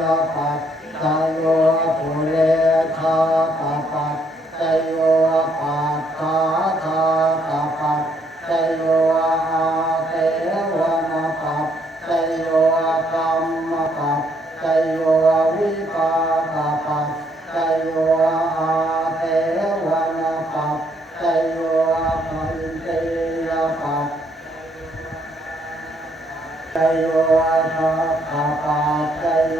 ยปัจจโยปุเรชาตปัจจโยปัฏฐาธาตปัจจโยอาเทวนาปัจจโยกรรมปัจจโยวิปากปัจจโยอาเทวนาปัจจโยปัญเตยปัจจโยทัพพะปัจจโย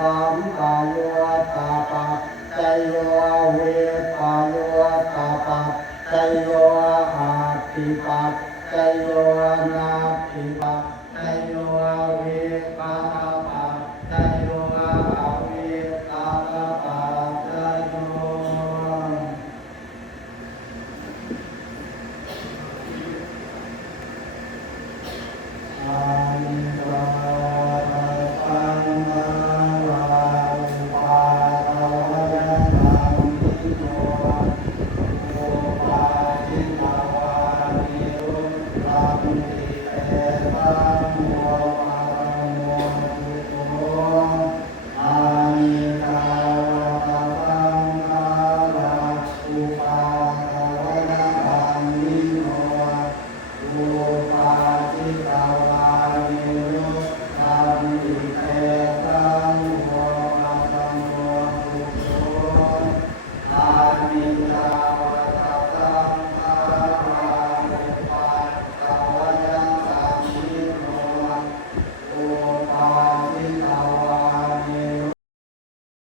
ธัมปะโยตปัจจโยวิปะโยตปัจจโยอาติปัจจโย